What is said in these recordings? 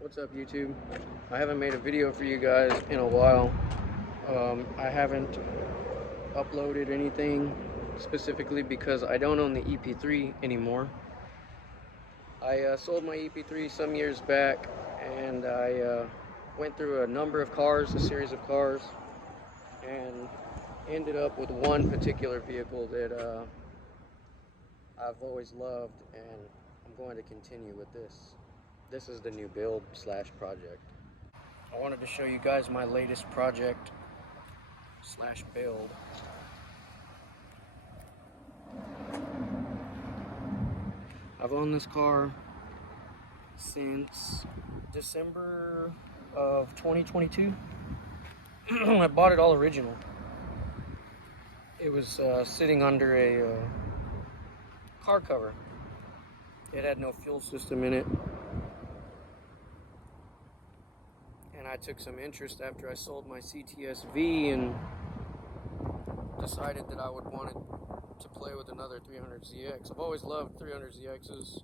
What's up, YouTube? I haven't made a video for you guys in a while. I haven't uploaded anything specifically because I don't own the EP3 anymore. I sold my EP3 some years back, and I went through a number of cars, a series of cars, and ended up with one particular vehicle that I've always loved, and I'm going to continue with this. This is the new build slash project. I wanted to show you guys my latest project slash build. I've owned this car since December of 2022. I bought it all original. It was sitting under a car cover. It had no fuel system in it. And I took some interest after I sold my CTS-V and decided that I would want to play with another 300ZX. I've always loved 300ZXs.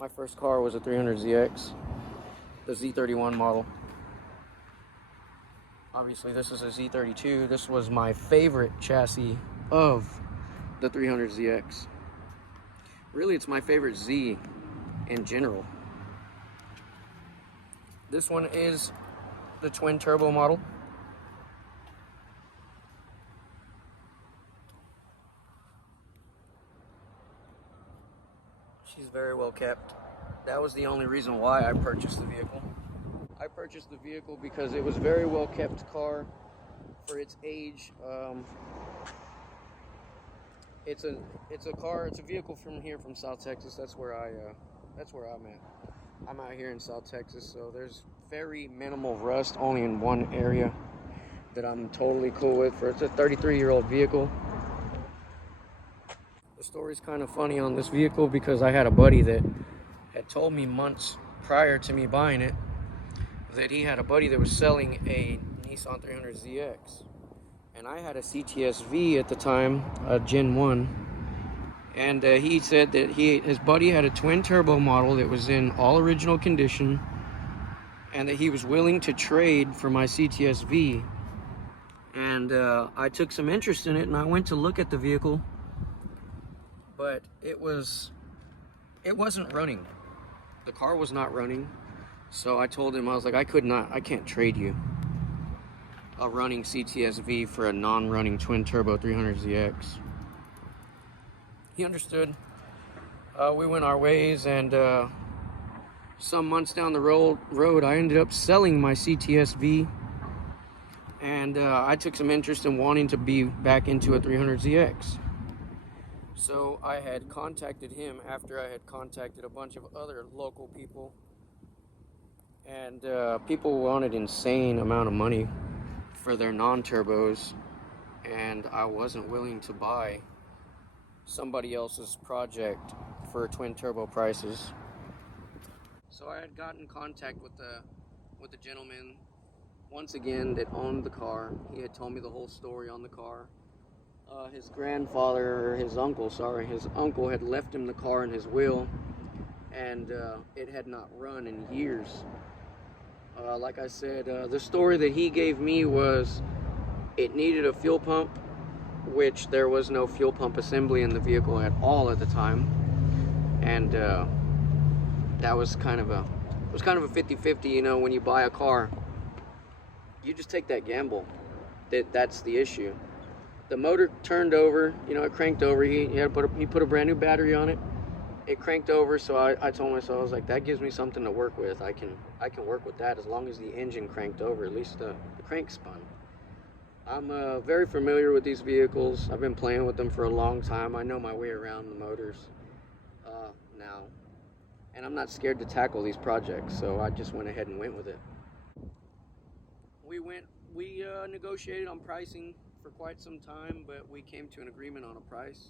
My first car was a 300ZX, the Z31 model. Obviously this is a Z32. This was my favorite chassis of the 300ZX. Really, it's my favorite Z in general. This one is the twin turbo model. She's very well kept. That was the only reason why I purchased the vehicle. I purchased the vehicle because it was a very well kept car for its age. It's a vehicle from here, from South Texas. That's where I'm at. I'm out here in South Texas, so there's very minimal rust, only in one area that I'm totally cool with. It's a 33-year-old vehicle. The story's kind of funny on this vehicle because I had a buddy that had told me months prior to me buying it that he had a buddy that was selling a Nissan 300ZX. And I had a CTS-V at the time, a Gen 1. And he said that his buddy had a twin turbo model that was in all original condition, and that he was willing to trade for my CTS-V. And I took some interest in it, and I went to look at the vehicle, but it wasn't running. The car was not running. So I told him, I was like, I can't trade you a running CTS-V for a non-running twin turbo 300ZX. He understood. We went our ways, and some months down the road, I ended up selling my CTS-V, and I took some interest in wanting to be back into a 300ZX. So I had contacted him after I had contacted a bunch of other local people, and people wanted insane amount of money for their non-turbos, and I wasn't willing to buy somebody else's project for twin turbo prices. So I had gotten in contact with the gentleman once again that owned the car. He had told me the whole story on the car. His uncle had left him the car in his will, and it had not run in years. Like I said, the story that he gave me was it needed a fuel pump, which there was no fuel pump assembly in the vehicle at all at the time, and that was kind of a 50-50. You know, when you buy a car, you just take that gamble. That's the issue. The motor turned over, you know, it cranked over. He put a brand new battery on it. It cranked over, so I told myself, I was like, that gives me something to work with. I can work with that as long as the engine cranked over, at least the crank spun. I'm very familiar with these vehicles. I've been playing with them for a long time. I know my way around the motors now, and I'm not scared to tackle these projects, so I just went ahead and went with it. We negotiated on pricing for quite some time, but we came to an agreement on a price.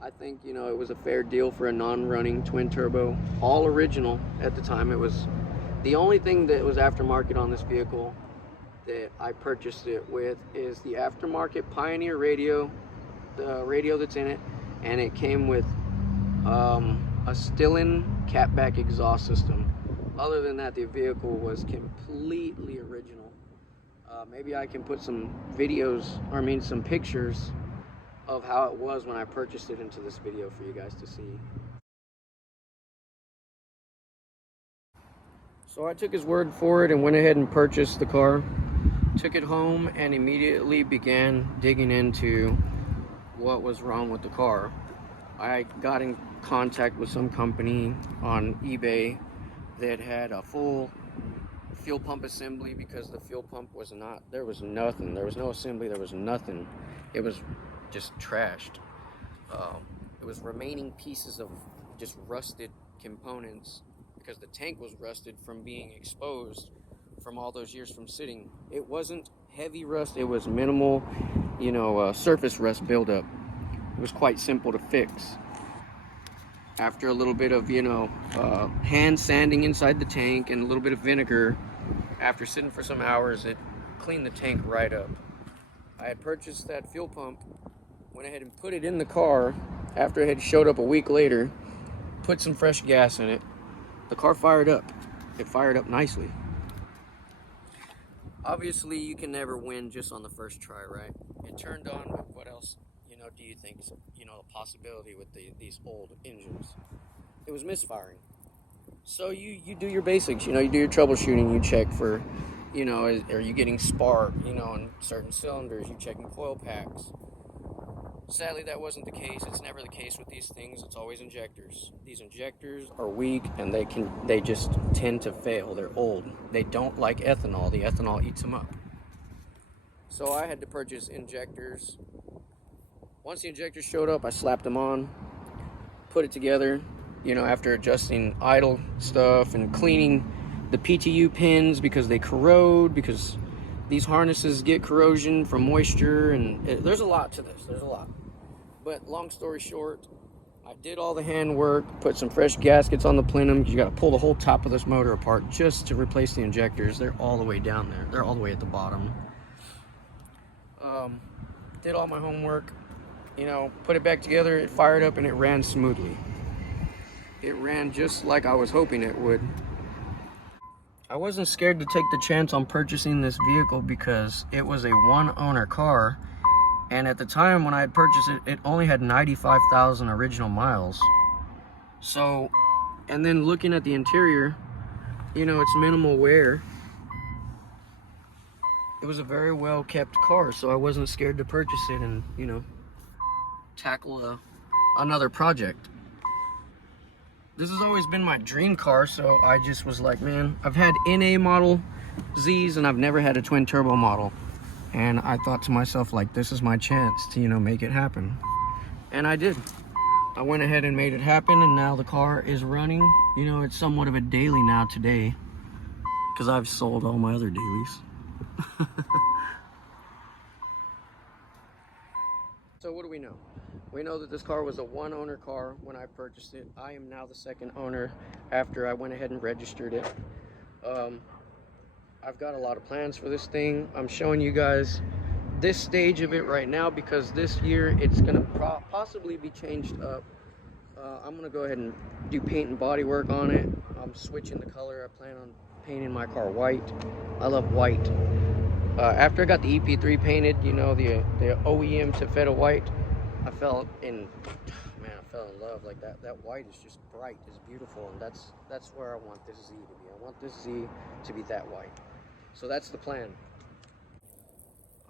I think, you know, it was a fair deal for a non-running twin turbo, all original at the time. It was the only thing that was aftermarket on this vehicle that I purchased it with is the aftermarket Pioneer radio, the radio that's in it, and it came with a Stillen catback exhaust system. Other than that, the vehicle was completely original. Maybe I can put some videos, or I mean some pictures of how it was when I purchased it into this video for you guys to see. So I took his word for it and went ahead and purchased the car. Took it home and immediately began digging into what was wrong with the car. I got in contact with some company on eBay that had a full fuel pump assembly, because the fuel pump was not, there was nothing. There was no assembly, there was nothing. It was just trashed. It was remaining pieces of just rusted components, because the tank was rusted from being exposed from all those years from sitting. It wasn't heavy rust, it was minimal, surface rust buildup. It was quite simple to fix. After a little bit of, hand sanding inside the tank and a little bit of vinegar, after sitting for some hours, it cleaned the tank right up. I had purchased that fuel pump, went ahead and put it in the car after it had showed up a week later, put some fresh gas in it. The car fired up. It fired up nicely. Obviously, you can never win just on the first try, right? It turned on, but what else, do you think is, a possibility with these old engines? It was misfiring. So you do your basics, you do your troubleshooting, you check for, are you getting spark, on certain cylinders, you checking coil packs. Sadly, that wasn't the case. It's never the case with these things. It's always injectors. These injectors are weak and they just tend to fail. They're old. They don't like ethanol. The ethanol eats them up. So I had to purchase injectors. Once the injectors showed up, I slapped them on, put it together, after adjusting idle stuff and cleaning the PTU pins because they corrode, because these harnesses get corrosion from moisture, and there's a lot to this. There's a lot. But long story short, I did all the handwork, put some fresh gaskets on the plenum, because you got to pull the whole top of this motor apart just to replace the injectors. They're all the way down there. They're all the way at the bottom. Did all my homework, put it back together. It fired up and it ran smoothly. It ran just like I was hoping it would. I wasn't scared to take the chance on purchasing this vehicle because it was a one-owner car, and at the time when I had purchased it, it only had 95,000 original miles. So, and then looking at the interior, it's minimal wear. It was a very well kept car, so I wasn't scared to purchase it and, tackle another project. This has always been my dream car, so I just was like, man, I've had NA model Zs and I've never had a twin turbo model. And I thought to myself, like, this is my chance to, make it happen. And I did. I went ahead and made it happen, and now the car is running. It's somewhat of a daily now today, because I've sold all my other dailies. So what do we know? We know that this car was a one-owner car when I purchased it. I am now the second owner after I went ahead and registered it. I've got a lot of plans for this thing. I'm showing you guys this stage of it right now because this year it's going to possibly be changed up. I'm going to go ahead and do paint and body work on it. I'm switching the color. I plan on painting my car white. I love white. After I got the EP3 painted, the OEM Taffeta white, I fell in love. Like that white is just bright, it's beautiful, and that's where I want this Z to be. I want this Z to be that white. So that's the plan.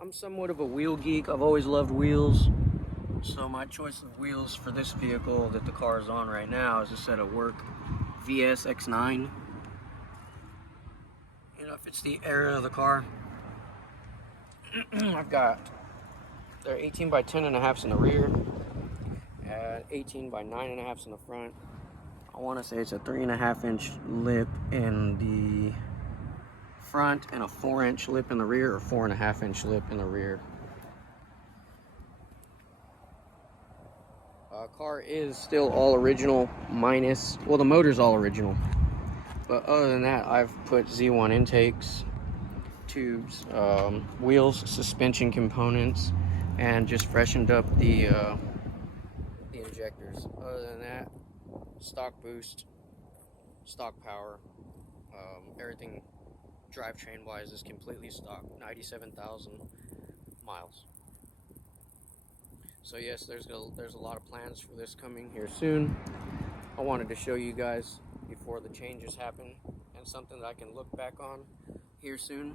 I'm somewhat of a wheel geek. I've always loved wheels. So my choice of wheels for this vehicle that the car is on right now is a set of Work VS X9. If it's the era of the car. I've got, they're 18 by 10.5 in the rear, 18 by 9.5 in the front. I want to say it's a 3.5-inch lip in the front and a 4-inch lip in the rear, or 4.5-inch lip in the rear. Car is still all original, minus, well, the motor's all original. But other than that, I've put Z1 intakes, tubes, wheels, suspension components, and just freshened up the injectors. Other than that, stock boost, stock power, everything drivetrain wise is completely stock. 97,000 miles. So yes, there's a lot of plans for this coming here soon. I wanted to show you guys before the changes happen, and something that I can look back on here soon.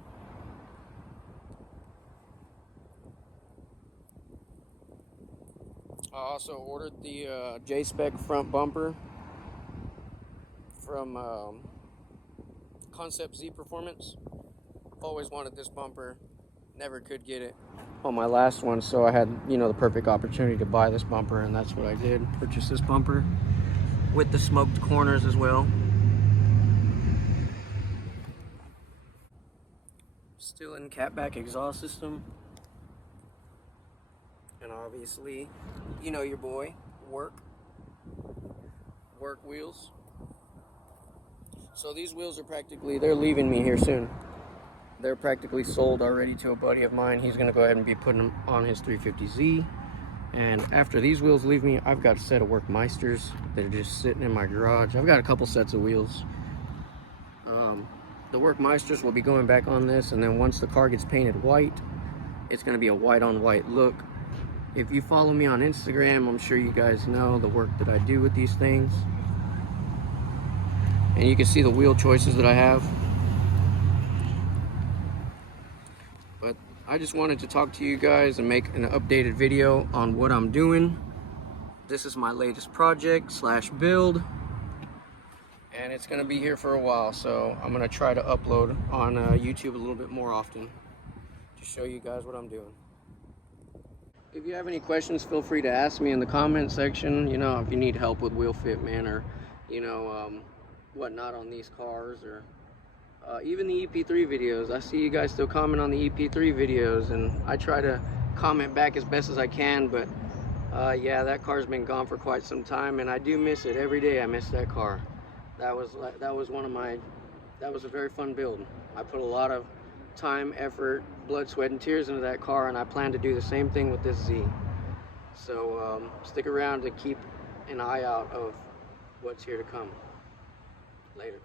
I also ordered the J-Spec front bumper from Concept Z Performance. I've always wanted this bumper, never could get it on my last one, so I had, you know, the perfect opportunity to buy this bumper, and that's what I did. Purchase this bumper with the smoked corners as well. Still in catback exhaust system. And obviously, you know your boy, work wheels. So these wheels are practically, they're leaving me here soon. They're practically sold already to a buddy of mine. He's gonna go ahead and be putting them on his 350Z. And after these wheels leave me, I've got a set of Workmeisters that are just sitting in my garage. I've got a couple sets of wheels. The Workmeisters will be going back on this, and then once the car gets painted white, it's gonna be a white on white look. If you follow me on Instagram, I'm sure you guys know the work that I do with these things. And you can see the wheel choices that I have. But I just wanted to talk to you guys and make an updated video on what I'm doing. This is my latest project slash build, and it's gonna be here for a while, so I'm gonna try to upload on YouTube a little bit more often to show you guys what I'm doing. If you have any questions, feel free to ask me in the comment section. You know, if you need help with wheel fit, man, or you know, whatnot on these cars, or even the EP3 videos. I see you guys still comment on the EP3 videos, and I try to comment back as best as I can, but yeah, that car's been gone for quite some time, and I do miss it. Every day I miss that car. That was a very fun build. I put a lot of time, effort, blood, sweat, and tears into that car, and I plan to do the same thing with this Z. So stick around to keep an eye out of what's here to come. Later.